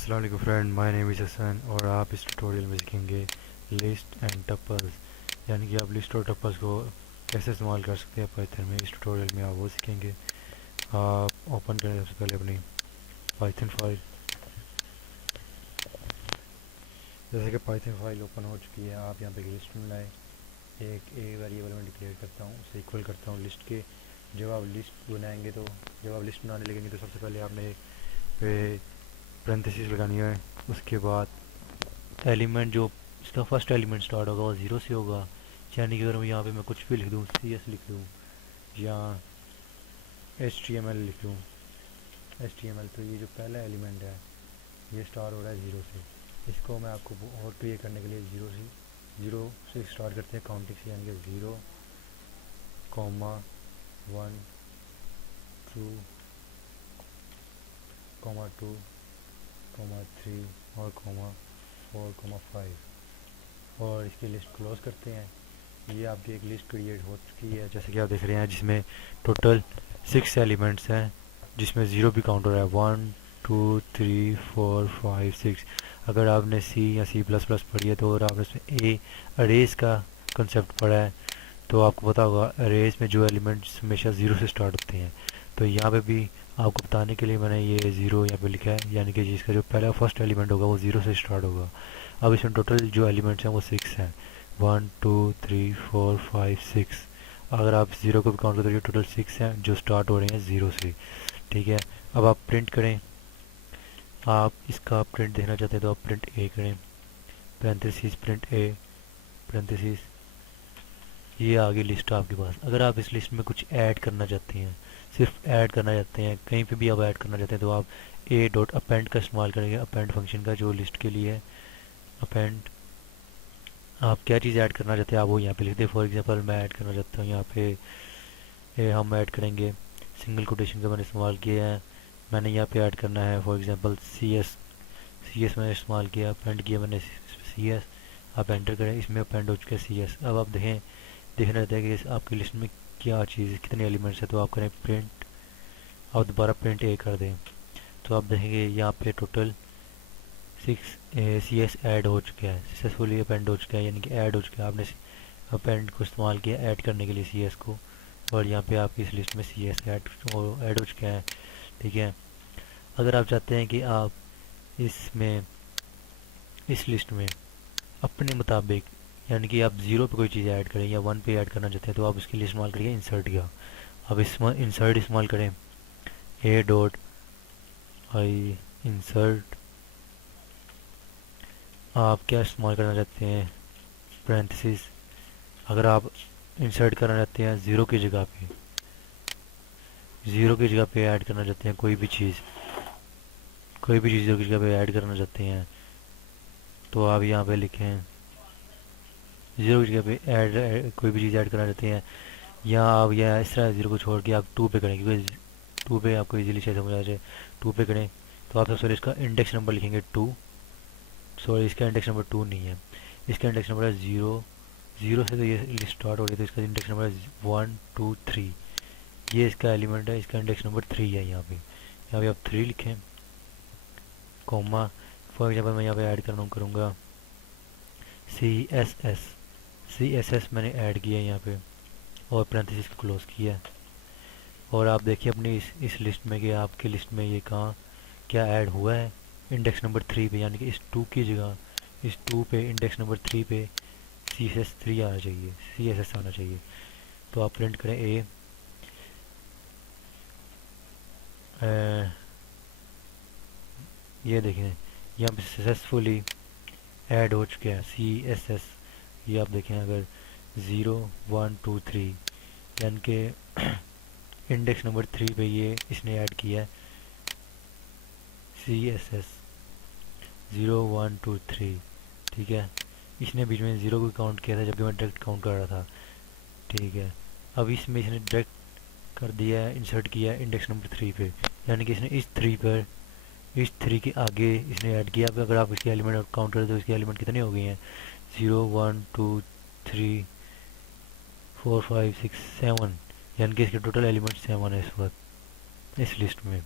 अस्सलाम वालेकुम friend, my name is Hasan और आप इस ट्यूटोरियल में सीखेंगे लिस्ट एंड टपल्स, यानी कि आप लिस्ट और टपल्स को कैसे इस्तेमाल कर सकते हैं पाइथन में। इस ट्यूटोरियल में आप वो सीखेंगे। आप ओपन करें सबसे पहले अपनी पाइथन फाइल। जैसे कि पाइथन फाइल ओपन हो चुकी है, आप यहाँ पे लिस्ट में लाए। एक ए वेरिएबल में डिक्लेयर करता हूँ, उसे इक्वल करता हूँ लिस्ट के। जब आप लिस्ट बनाएंगे तो जब आप लिस्ट बनाने लगेंगे तो सबसे पहले आपने पेरेंथेसिस लगानी है। उसके बाद एलिमेंट जो इसका फर्स्ट एलिमेंट स्टार्ट होगा वो ज़ीरो से होगा। यानी कि अगर मैं यहाँ पे मैं कुछ भी लिख दूँ, सी एस लिख दूँ या एच टी एम एल लिख दूँ, एच टी एम एल, तो ये जो पहला एलिमेंट है ये स्टार्ट हो रहा है ज़ीरो से। इसको मैं आपको और क्लियर करने के लिए ज़ीरो से स्टार्ट करते हैं काउंटिंग से, यानी कि 0, 1, 2, 2, 3 और 4, 5 और इसकी लिस्ट क्लोज करते हैं। ये आपकी एक लिस्ट क्रिएट हो चुकी है जैसे कि आप देख रहे हैं, जिसमें टोटल 6 एलिमेंट्स हैं, जिसमें ज़ीरो भी काउंट हो रहा है। 1, 2, 3, 4, 5, 6। अगर आपने सी या सी प्लस प्लस पढ़ी है तो, और आपने इसमें अरेज का कंसेप्ट पढ़ा है तो आपको पता होगा अरेज में जो एलिमेंट्स हमेशा ज़ीरो से स्टार्ट होते हैं। तो यहाँ पे भी आपको बताने के लिए मैंने ये ज़ीरो यहाँ पे लिखा है, यानी कि जिसका जो पहला फर्स्ट एलिमेंट होगा वो ज़ीरो से स्टार्ट होगा। अब इसमें टोटल जो एलिमेंट्स हैं वो 6 हैं। 1, 2, 3, 4, 5, 6। अगर आप ज़ीरो को भी काउंट करें तो टोटल 6 हैं जो स्टार्ट हो रहे हैं ज़ीरो से। ठीक है, अब आप प्रिंट करें। आप इसका प्रिंट देखना चाहते हैं तो आप प्रिंट ए करें, पैरेंथेसिस प्रिंट ए पैरेंथेसिस। ये आगे लिस्ट आपके पास। अगर आप इस लिस्ट में कुछ ऐड करना चाहते हैं, सिर्फ ऐड करना चाहते हैं, कहीं पे भी आप ऐड करना चाहते हैं, तो आप ए डॉट अपेंड का इस्तेमाल करेंगे, अपेंड फंक्शन का जो लिस्ट के लिए है। अपेंड, आप क्या चीज़ ऐड करना चाहते हैं आप वो यहाँ पे लिख दें। फॉर एग्जांपल मैं ऐड करना चाहता हूँ यहाँ पे हम ऐड करेंगे, सिंगल कोटेशन का मैंने इस्तेमाल किया है। मैंने यहाँ पे ऐड करना है फॉर एग्जांपल सी एस मैंने इस्तेमाल किया, अपेंड किया मैंने सी एस। आप एंटर करें, इसमें अपेंड हो चुका है सी एस। अब आप देखना रहता है कि आपकी लिस्ट में क्या चीज़ कितने एलिमेंट्स है, तो आप करें प्रिंट, और दोबारा प्रिंट ए कर दें तो आप देखेंगे यहाँ पे टोटल 6 सी एस ऐड हो चुका है, सक्सेसफुली अपेंड हो चुका है, यानी कि ऐड हो चुका है। आपने अपेंड को इस्तेमाल किया ऐड करने के लिए सी एस को, और यहाँ पे आपकी इस लिस्ट में सी एस ऐड हो चुका है। ठीक है, अगर आप चाहते हैं कि आप इसमें इस लिस्ट में अपने मुताबिक, यानी कि आप ज़ीरो पे कोई चीज़ ऐड करें या वन पे ऐड करना चाहते हैं, तो आप उसके लिए इस्तेमाल करिए इंसर्ट का। अब इसमें इंसर्ट इस्तेमाल करें, ए डॉट आई इंसर्ट। आप क्या इस्तेमाल करना चाहते हैं, पैरेंथेसिस। अगर आप इंसर्ट करना चाहते हैं ज़ीरो की जगह पे ऐड करना चाहते हैं कोई भी चीज़ ज़ीरो की जगह पे ऐड करना चाहते हैं, तो आप यहाँ पे लिखें ज़ीरो की जगह पे कोई भी चीज़ ऐड करना चाहते हैं, या आप या इस तरह ज़ीरो को छोड़ के आप टू पे करें, क्योंकि टू पे आपको इजीली शायद समझ आ जाए। टू पे करें तो आप सबसे पहले इसका इंडेक्स नंबर लिखेंगे 2। सॉरी, इसका इंडेक्स नंबर 2 नहीं है, इसका इंडेक्स नंबर है 0। ज़ीरो से तो ये लिस्ट स्टार्ट हो रही है, तो इसका इंडेक्स नंबर है 1, 2, 3। ये इसका एलिमेंट है, इसका इंडेक्स नंबर 3 है। यहाँ पे आप 3 लिखें, कॉमा। फॉर एग्जाम्पल मैं यहाँ पे ऐड करूँगा सी एस एस मैंने ऐड किया है यहाँ पे, और पैरेंथेसिस को क्लोज किया। और आप देखिए अपनी इस लिस्ट में कि आपकी लिस्ट में ये कहाँ क्या ऐड हुआ है, इंडेक्स नंबर 3 पे, यानी कि इस 2 की जगह इस 2 पे इंडेक्स नंबर 3 पे सी एस एस 3 आना चाहिए, सी एस एस आना चाहिए। तो आप प्रिंट करें ए, ये देखें यहाँ पे सक्सेसफुली ऐड हो चुका है सी एस एस। ये आप देखें, अगर 0, 1, 2, 3, यानी कि इंडेक्स नंबर 3 पे ये इसने ऐड किया है सी एस एस 0, 1, 2, 3। ठीक है, इसने बीच में ज़ीरो को काउंट किया था जबकि मैं डायरेक्ट काउंट कर रहा था। ठीक है, अब इसमें इसने डायरेक्ट कर दिया है, इंसर्ट किया है इंडेक्स नंबर 3 पे, यानी कि इसने इस 3 के आगे इसने ऐड किया। अब अगर आप इसके एलिमेंट काउंट करें तो इसके एलिमेंट कितने हो गए हैं, 0, 1, 2, 3, 4, 5, 6, 7, यानी कि इसके टोटल एलिमेंट 7 है इस वक्त इस लिस्ट में।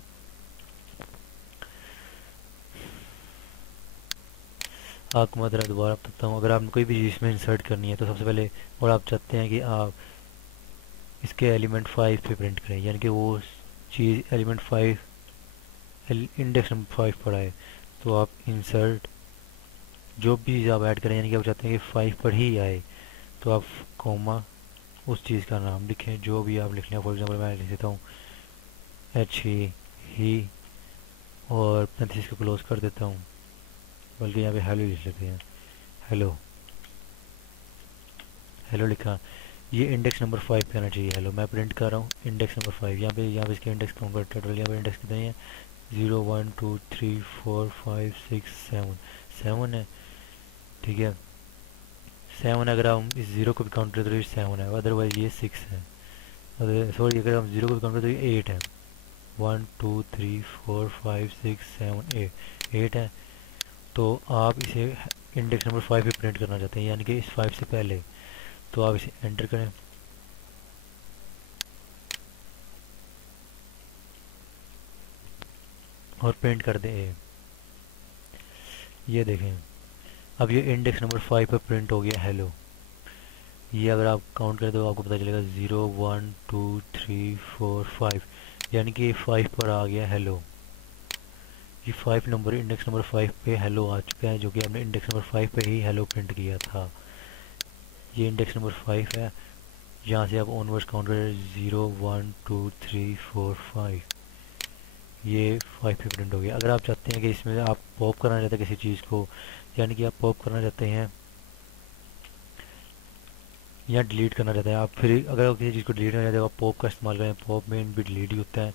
आपको मैं ज़रा दोबारा बताता हूँ। अगर आपने कोई भी चीज़ में इंसर्ट करनी है तो सबसे पहले, और आप चाहते हैं कि आप इसके एलिमेंट 5 पे प्रिंट करें, यानी कि वो चीज़ एलिमेंट 5 इंडेक्स नंबर 5 पर आए, तो आप इंसर्ट जो भी चीज़ आप ऐड करें, यानी कि आप चाहते हैं कि 5 पर ही आए, तो आप कॉमा उस चीज़ का नाम लिखें जो भी आप लिख लें। फॉर एग्जांपल मैं लिख देता हूँ एच ही, और 35 को क्लोज कर देता हूँ, बल्कि यहाँ पे हेलो लिख लेते हैं। हेलो, हेलो लिखा, ये इंडेक्स नंबर 5 पे आना चाहिए। हेलो मैं प्रिंट कर रहा हूँ इंडेक्स नंबर 5, यहाँ पे इसके इंडेक्स काउंट कर, टोटल यहाँ पे इंडेक्स कितने हैं, 0 1 2 3 4 5 6 7, 7 है, ठीक है। 7, अगर हम इस जीरो को भी काउंट करें तो ये 7 है, अदरवाइज ये 6 है। अगर सॉरी, अगर हम जीरो को भी काउंट करें तो ये 8 है। 1 2 3 4 5 6 7 8, 8 है। तो आप इसे इंडेक्स नंबर 5 पे प्रिंट करना चाहते हैं, यानी कि इस 5 से पहले, तो आप इसे एंटर करें और प्रिंट कर दें ए। ये देखें, अब ये इंडेक्स नंबर 5 पर प्रिंट हो गया हेलो। ये अगर आप काउंट करें तो आपको पता चलेगा 0 1 2 3 4 5, यानी कि 5 पर आ गया हेलो। ये 5 नंबर, इंडेक्स नंबर 5 पे हेलो आ चुका है, जो कि हमने इंडेक्स नंबर 5 पे ही हेलो प्रिंट किया था। ये इंडेक्स नंबर 5 है, यहाँ से आप ऑनवर्ड्स काउंट करें 0 1 2 3 4 5, ये 5 पे प्रिंट हो गया। अगर आप चाहते हैं कि इसमें आप पॉप करना चाहते हैं किसी चीज़ को, यानी कि आप पॉप करना चाहते हैं या डिलीट करना चाहते हैं आप, फिर अगर आप किसी चीज़ को डिलीट करना चाहते हैं आप पॉप का इस्तेमाल करें। पॉप में भी डिलीट ही होता है,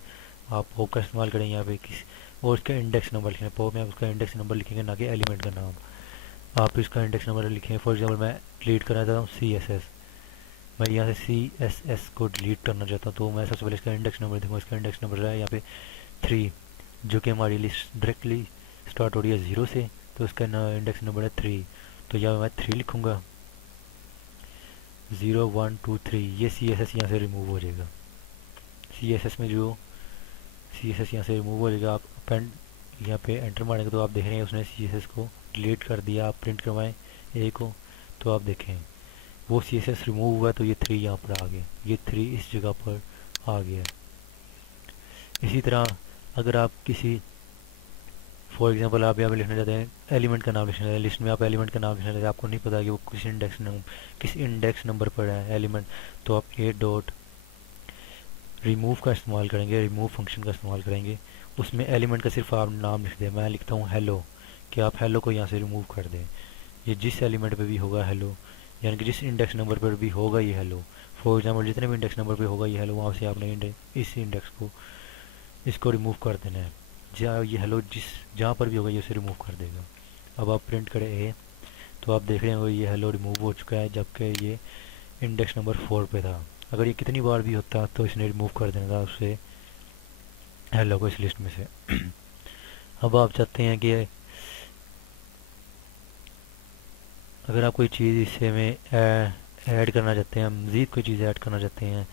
आप पॉप का इस्तेमाल करें यहाँ पे किस, और उसका इंडेक्स नंबर लिखें। पॉप में आप उसका इंडेक्स नंबर लिखेंगे, ना कि एलिमेंट का नाम। आप इसका इंडेक्स नंबर लिखें। फॉर एग्जाम्पल मैं डिलीट करना चाहता हूँ CSS, मैं यहाँ से CSS को डिलीट करना चाहता हूँ, तो मैं सबसे पहले इसका इंडेक्स नंबर देखूँगा। इसका इंडेक्स नंबर है यहाँ पे 3, जो कि हमारी लिस्ट डायरेक्टली स्टार्ट हो रही है 0 से, तो इसका इंडेक्स नंबर है 3, तो यहाँ मैं 3 लिखूँगा। 0 1 2 3, ये CSS यहाँ से रिमूव हो जाएगा। CSS में जो CSS यहाँ से रिमूव हो जाएगा। आप पेंट यहाँ पे एंटर मारेंगे तो आप देख रहे हैं उसने CSS को डिलीट कर दिया। आप प्रिंट करवाएं ए को, तो आप देखें वो CSS रिमूव हुआ, तो ये 3 यहाँ पर आ गया, ये 3 इस जगह पर आ गया। इसी तरह अगर आप किसी, फॉर एग्जांपल आप यहाँ पे लिखना चाहते हैं एलिमेंट का नाम लिखना चाहते हैं, लिस्ट में आप एलिमेंट का नाम लिखना चाहते हैं, आपको नहीं पता कि वो किस इंडेक्स नंबर पर है एलिमेंट, तो आप ए डॉट रिमूव का इस्तेमाल करेंगे, रिमूव फंक्शन का इस्तेमाल करेंगे। उसमें एलिमेंट का सिर्फ आप नाम लिख दें। मैं लिखता हूँ हेलो, कि आप हेलो को यहाँ से रिमूव कर दें। ये जिस एलिमेंट पे भी होगा हेलो, यानी कि जिस इंडेक्स नंबर पर भी होगा ये हेलो, फॉर एग्जांपल जितने भी इंडेक्स नंबर पे होगा ये हेलो, वहाँ से आपने इस इंडेक्स को, इसको रिमूव कर देना है। जहाँ ये हेलो जहाँ पर भी होगा ये उसे रिमूव कर देगा। अब आप प्रिंट करें ए, तो आप देख रहे होंगे ये हेलो रिमूव हो चुका है, जबकि ये इंडेक्स नंबर 4 पे था। अगर ये कितनी बार भी होता तो इसने रिमूव कर देना था उससे हेलो को इस लिस्ट में से। अब आप चाहते हैं कि अगर आप कोई चीज़ इससे में ऐड करना चाहते हैं, मज़ीद कोई चीज़ ऐड करना चाहते हैं,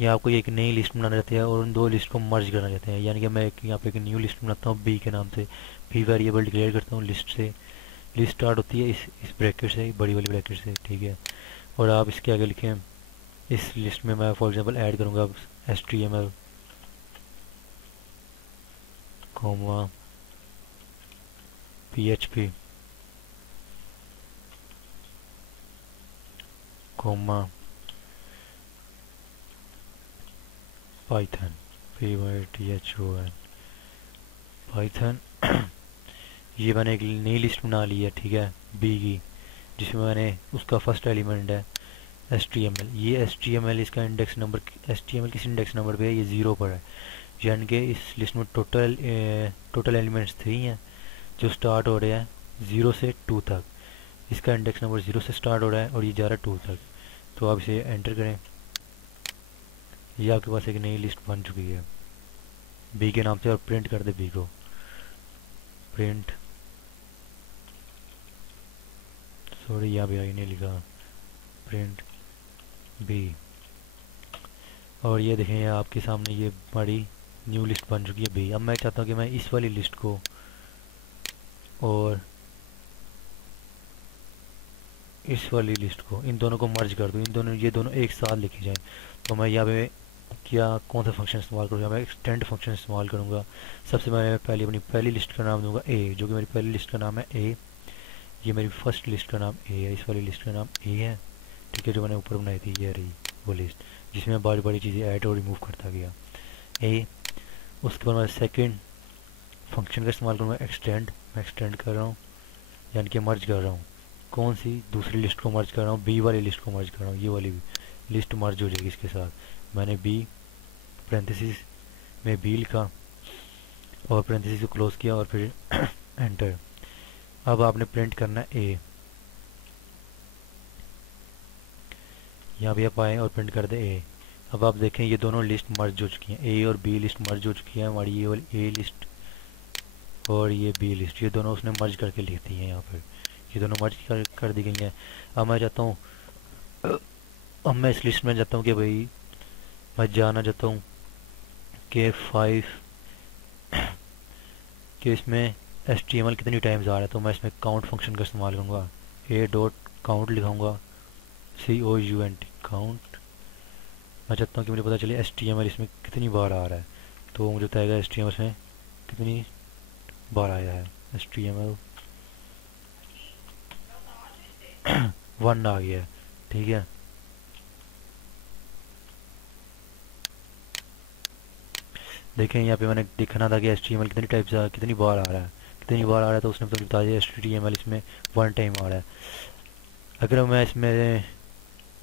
या आप कोई एक नई लिस्ट बनाना चाहते हैं और उन दो लिस्ट को मर्ज करना चाहते हैं, यानी कि मैं यहाँ पे एक न्यू लिस्ट बनाता हूँ बी के नाम से, बी वेरिएबल डिक्लेयर करता हूँ लिस्ट से। लिस्ट स्टार्ट होती है इस ब्रैकेट से, बड़ी वाली ब्रैकेट से, ठीक है। और आप इसके आगे लिखें, इस लिस्ट में मैं फॉर एग्जांपल ऐड करूँगा HTML comma PHP comma Python, PYTHON Python. ये मैंने एक नई लिस्ट बना ली है, ठीक है, बी की, जिसमें मैंने उसका फर्स्ट एलिमेंट है HTML। ये HTML इसका इंडेक्स नंबर, HTML किस इंडेक्स नंबर पे है, ये 0 पर है, यानी कि इस लिस्ट में टोटल एलिमेंट्स 3 हैं जो स्टार्ट हो रहे हैं 0 से 2 तक। इसका इंडेक्स नंबर 0 से स्टार्ट हो रहा है और ये जा रहा है 2 तक। तो आप इसे एंटर करें, ये आपके पास एक नई लिस्ट बन चुकी है बी के नाम से, और प्रिंट कर दे बी को। प्रिंट, सॉरी यहाँ भी आई नहीं लिखा, प्रिंट बी। और ये देखें आपके सामने ये बड़ी न्यू लिस्ट बन चुकी है बी। अब मैं चाहता हूँ कि मैं इस वाली लिस्ट को और इस वाली लिस्ट को, इन दोनों को मर्ज कर दूँ, इन दोनों ये दोनों एक साथ लिखे जाएं, तो मैं यहाँ पे क्या कौन सा फंक्शन इस्तेमाल करूँगा? मैं एक्सटेंड फंक्शन इस्तेमाल करूँगा। सबसे मैं पहले अपनी पहली लिस्ट का नाम दूंगा ए, जो कि मेरी पहली लिस्ट का नाम है ए। ये मेरी फर्स्ट लिस्ट का नाम ए है, इस वाली लिस्ट का नाम ए है, ठीक है, जो मैंने ऊपर बनाई थी ये रही वो लिस्ट, जिसमें बड़ी बड़ी चीज़ें ऐड और रिमूव करता गया ए। उसके बाद मैं सेकेंड फंक्शन का इस्तेमाल करूँगा एक्सटेंड। मैं एक्सटेंड कर रहा हूँ, यानी कि मर्ज कर रहा हूँ। कौन सी? दूसरी लिस्ट को मर्ज कर रहा हूँ, बी वाली लिस्ट को मर्ज कर रहा हूँ, ये वाली लिस्ट मर्ज हो जाएगी इसके साथ। मैंने बी पैरेंथेसिस में बी लिखा और पैरेंथेसिस को क्लोज किया और फिर एंटर। अब आपने प्रिंट करना है ए, यहाँ भी आप आए और प्रिंट कर दे ए। अब आप देखें ये दोनों लिस्ट मर्ज हो चुकी हैं, ए और बी लिस्ट मर्ज हो चुकी है हमारी, ये वाली ए लिस्ट और ये बी लिस्ट, ये दोनों उसने मर्ज करके लिख दी है यहाँ पर, ये दोनों मर्ज कर दी गई हैं। अब मैं चाहता हूँ, अब मैं इस लिस्ट में चाहता हूँ कि भाई मैं जानना चाहता हूँ कि 5 कि इसमें HTML कितनी टाइम्स आ रहा है, तो मैं इसमें काउंट फंक्शन का इस्तेमाल करूँगा। ए डॉट काउंट लिखाऊंगा, COUNT काउंट। मैं चाहता हूँ कि मुझे पता चले HTML इसमें कितनी बार आ रहा है, तो मुझे बताएगा HTML इसमें कितनी बार आया है। HTML 1 आ गया है, ठीक है। देखें यहाँ पे मैंने देखना था कि HTML कितनी टाइप्स कितनी बार आ रहा है, कितनी बार आ रहा है, तो उसने मुझे बता दिया HTML इसमें 1 टाइम आ रहा है। अगर मैं इसमें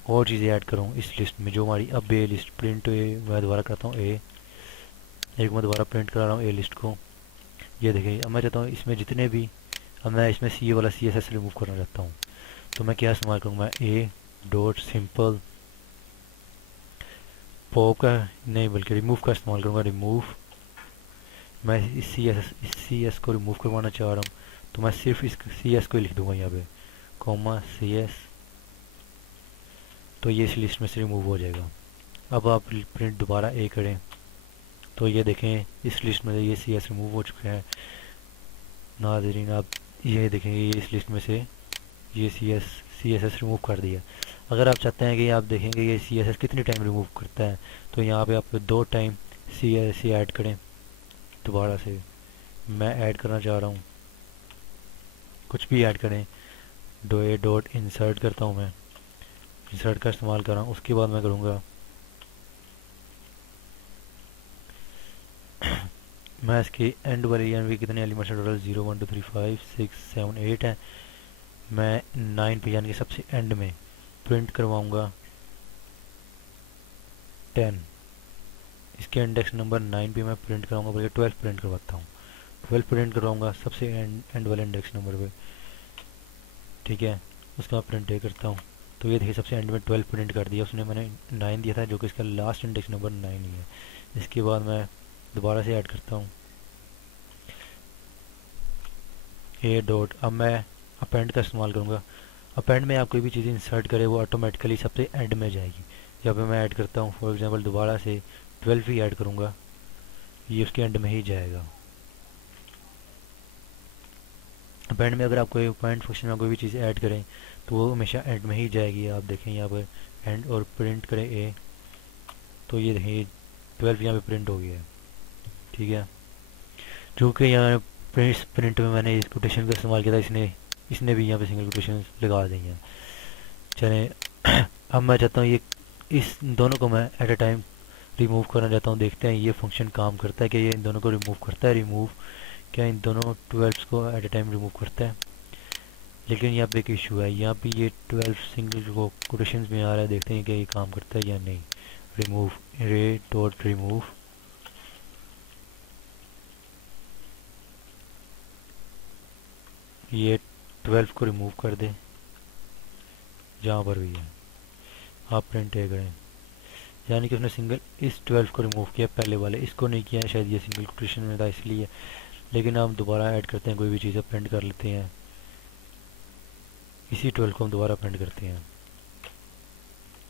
और चीज़ें ऐड करूँ इस लिस्ट में, जो हमारी अब ए लिस्ट प्रिंट मैं दोबारा करता हूँ ए, एक मैं दोबारा प्रिंट करा रहा हूँ ए लिस्ट को। ये देखिए अब मैं चाहता हूँ इसमें जितने भी, अब मैं इसमें सी वाला CSS रिमूव करना चाहता हूँ, तो मैं क्या इस्तेमाल करूँगा? ए डॉट सिंपल पॉप का नहीं बल्कि रिमूव का इस्तेमाल करूँगा। रिमूव, मैं इस CS को रिमूव करवाना चाह रहा हूँ, तो मैं सिर्फ इस CS को ही लिख दूँगा यहाँ पे, कॉमा CS, तो ये इस लिस्ट में से रिमूव हो जाएगा। अब आप प्रिंट दोबारा ए करें, तो ये देखें इस लिस्ट में ये CS रिमूव हो चुके हैं। नाज़रीन आप ये देखें ये इस लिस्ट में से ये CSS रिमूव कर दिया। अगर आप चाहते हैं कि आप देखेंगे ये CSS कितनी टाइम रिमूव करता है, तो यहाँ पे आप 2 टाइम CSS ऐड करें। दोबारा से मैं ऐड करना चाह रहा हूँ, कुछ भी ऐड करें, डॉट इंसर्ट करता हूँ, मैं इंसर्ट का इस्तेमाल कर रहा हूँ। उसके बाद मैं करूँगा मैं इसके एंड वाले यानी कितने एलिमेंट्स टोटल 0 1 2 3 5 6 7 8 हैं, मैं 9 पे यानी कि सबसे एंड में प्रिंट करवाऊँगा 10। इसके इंडेक्स नंबर 9 पे मैं प्रिंट कराऊंगा, बल्कि 12 प्रिंट करवाता हूँ, 12 प्रिंट करवाऊंगा सबसे एंड वाले इंडेक्स नंबर पे, ठीक है। उसका मैं प्रिंट ए करता हूँ, तो ये देखिए सबसे एंड में 12 प्रिंट कर दिया उसने, मैंने 9 दिया था जो कि इसका लास्ट इंडेक्स नंबर 9 ही है। इसके बाद मैं दोबारा से ऐड करता हूँ ए डॉट, अब मैं अपेंड का इस्तेमाल करूँगा। अपेंड में आप कोई भी चीज़ इंसर्ट करें वो ऑटोमेटिकली सबसे एंड में जाएगी। जब मैं ऐड करता हूँ फॉर एग्जांपल दोबारा से 12 ही ऐड करूँगा, ये उसके एंड में ही जाएगा। एंड में अगर आप कोई पॉइंट फंक्शन में कोई भी चीज़ ऐड करें तो वो हमेशा एंड में ही जाएगी। आप देखें यहाँ पर एंड और प्रिंट करें ए, तो ये देखें 12 यहाँ पे प्रिंट हो गया है, ठीक है। जो कि यहाँ प्रिंट में मैंने इस कोटेशन का इस्तेमाल किया था, इसने भी यहाँ पे सिंगल कोटेशन लगा दी हैं। चलें अब मैं चाहता हूँ ये इस दोनों को मैं एट अ टाइम रिमूव करना चाहता हूँ। देखते हैं ये फंक्शन काम करता है कि ये इन दोनों को रिमूव करता है। रिमूव क्या इन दोनों 12 को एट अ टाइम रिमूव करता है? लेकिन यहाँ पे एक इशू है, यहाँ पे ये 12 सिंगल कोटेशन में आ रहा है। देखते हैं कि ये काम करता है या नहीं। रिमूव रे डॉट रिमूव, ये 12 को रिमूव कर दे जहाँ पर भी है। आप प्रिंट ए करें, यानी कि उसने सिंगल इस 12 को रिमूव किया, पहले वाले इसको नहीं किया, शायद ये सिंगल कोटेशन में था इसलिए। लेकिन हम दोबारा ऐड करते हैं, कोई भी चीज़ प्रिंट कर लेते हैं, इसी 12 को हम दोबारा प्रिंट करते हैं,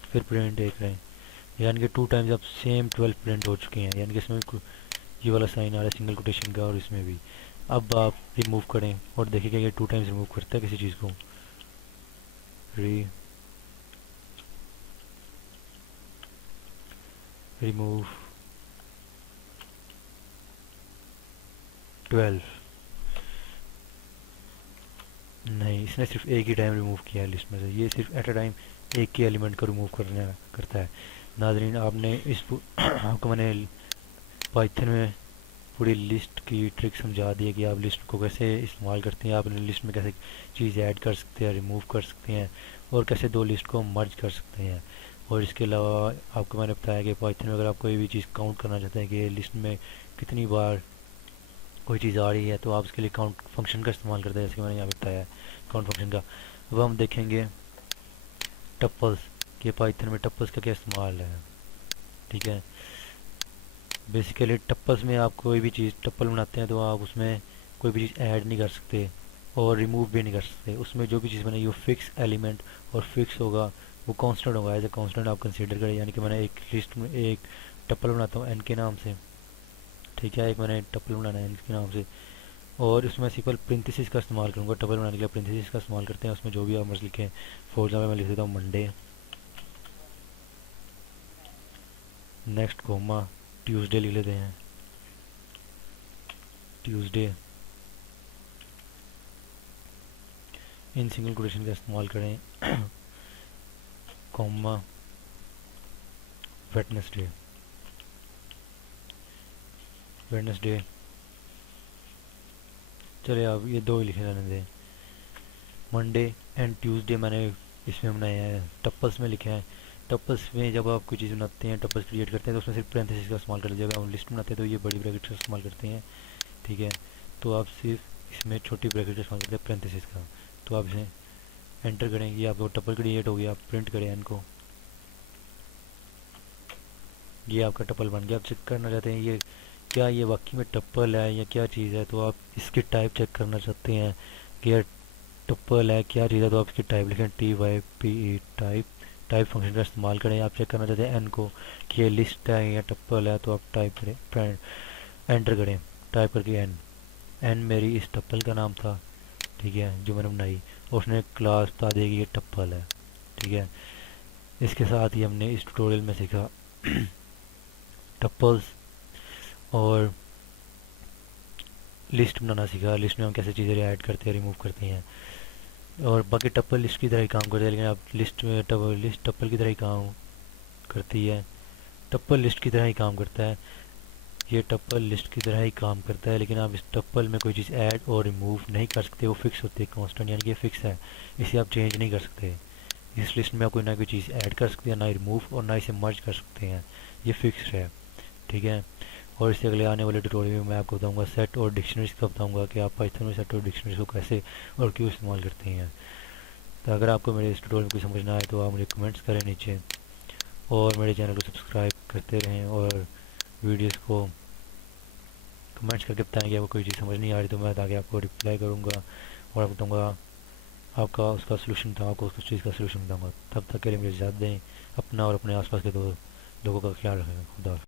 फिर प्रिंट ए करें, यानी कि 2 टाइम्स अब सेम 12 प्रिंट हो चुके हैं। यानी कि इसमें ये वाला साइन आ रहा है सिंगल कोटेशन का और इसमें भी। अब आप रिमूव करें और देखिएगा ये 2 टाइम्स रिमूव करता है किसी चीज़ को। रिमूव 12। नहीं, इसने सिर्फ एक ही टाइम रिमूव किया है लिस्ट में से, ये सिर्फ एट अ टाइम एक ही एलिमेंट को रिमूव करने करता है। नाज़रीन, आपने आपको मैंने पाइथन में पूरी लिस्ट की ट्रिक समझा दी है कि आप लिस्ट को कैसे इस्तेमाल करते हैं, आप अपनी लिस्ट में कैसे चीज़ ऐड कर सकते हैं, रिमूव कर सकते हैं, और कैसे दो लिस्ट को मर्ज कर सकते हैं। और इसके अलावा आपको मैंने बताया कि पाइथन में अगर आप कोई भी चीज़ काउंट करना चाहते हैं कि लिस्ट में कितनी बार कोई चीज़ आ रही है, तो आप उसके लिए काउंट फंक्शन का इस्तेमाल करते हैं, जैसे कि मैंने यहाँ बताया है काउंट फंक्शन का। अब हम देखेंगे टप्पल्स के पाइथन में टप्पल्स का क्या इस्तेमाल है। ठीक है, बेसिकली टप्पल्स में आप कोई भी चीज़ टप्पल बनाते हैं तो आप उसमें कोई भी चीज़ ऐड नहीं कर सकते और रिमूव भी नहीं कर सकते। उसमें जो भी चीज़ बनेगी वो फिक्स एलिमेंट और फिक्स होगा, वो कांस्टेंट होगा, एज ए कांस्टेंट आप कंसीडर करें। यानी कि मैंने एक लिस्ट में एक टप्पल बनाता हूँ एन के नाम से, ठीक है, एक मैंने टप्पल बनाना है एन के नाम से, और उसमें सिंपल प्रिंथेसिस का इस्तेमाल करूँगा। टप्पल बनाने के लिए प्रिंथेसिस का इस्तेमाल करते हैं, उसमें जो भी आप मर्ज लिखें। फॉर एग्जाम्पल मैं लिख देता हूँ मंडे, नेक्स्ट कोमा ट्यूसडे लिख लेते हैं, ट्यूसडे इन सिंगल कोटेशन का इस्तेमाल करें, कॉमा वेडनेसडे, वेडनेसडे। चलिए अब ये दो ही लिखे रहने दें। मंडे एंड ट्यूसडे मैंने इसमें बनाया है, टप्पल्स में लिखा है। टप्पल्स में जब आप कोई चीज़ बनाते हैं, टप्पल्स क्रिएट करते हैं, तो उसमें सिर्फ पैरेंथेसिस का इस्तेमाल कर लीजिएगा। हम लिस्ट बनाते हैं तो ये बड़ी ब्रैकेट का इस्तेमाल करते हैं, ठीक है। तो आप सिर्फ इसमें छोटी ब्रैकेट का इस्तेमाल करते हैं पैरेंथेसिस का। तो आप इसे एंटर करें, ये आपको टप्पल क्रिएट हो गया। आप प्रिंट करें एन को, ये आपका टप्पल बन गया। आप चेक करना चाहते हैं ये क्या ये वाकई में टप्पल है या क्या चीज़ है, तो आप इसकी टाइप चेक करना चाहते हैं कि ये टप्पल है क्या चीज़ है, तो आप इसकी टाइप लिखें TYPE, टाइप। टाइप फंक्शन का इस्तेमाल करें। आप चेक करना चाहते हैं एन को कि ये लिस्ट है या टप्पल है, तो आप टाइप करें, एंटर करें, टाइप करके एन। एन मेरी इस टप्पल का नाम था, ठीक है, जो मैंने बनाई, और उसने क्लास बता दी कि ये टप्पल है, ठीक है। इसके साथ ही हमने इस ट्यूटोरियल में सीखा टप्पल्स और लिस्ट बनाना सीखा। लिस्ट में हम कैसे चीज़ें ऐड करते हैं, रिमूव करते हैं, और बाकी टप्पल लिस्ट की तरह ही काम करते हैं, लेकिन अब लिस्ट में लिस्ट टप्पल की तरह ही काम करती है, टप्पल लिस्ट की तरह ही काम करता है। ये टप्पल लिस्ट की तरह ही काम करता है, लेकिन आप इस टप्पल में कोई चीज़ ऐड और रिमूव नहीं कर सकते, वो फिक्स होती है, कांस्टेंट, यानी कि फिक्स है, इसे आप चेंज नहीं कर सकते। इस लिस्ट में आप कोई ना कोई चीज़ ऐड कर सकते हैं, ना रिमूव और ना इसे मर्ज कर सकते हैं, ये फिक्स है, ठीक है। और इससे अगले आने वाले ट्यूटोरियल में मैं आपको बताऊंगा सेट और डिक्शनरीज का, बताऊंगा कि आप पाइथन में सेट और डिक्शनरीज को कैसे और क्यों इस्तेमाल करते हैं। तो अगर आपको मेरे इस ट्यूटोरियल में कोई समझ ना आए तो आप मुझे कमेंट्स करें नीचे, और मेरे चैनल को सब्सक्राइब करते रहें, और वीडियोस को कमेंट्स करके बताएं कि आपको कोई चीज़ समझ नहीं आ रही, तो मैं आगे आपको रिप्लाई करूँगा और आपको बताऊँगा आपका उसका सोल्यूशन था, आपको उस चीज़ का सोल्यूशन बताऊँगा। तब तक के लिए मुझे इजाज़त दें। अपना और अपने आसपास के लोगों का ख्याल रखें। खुदा।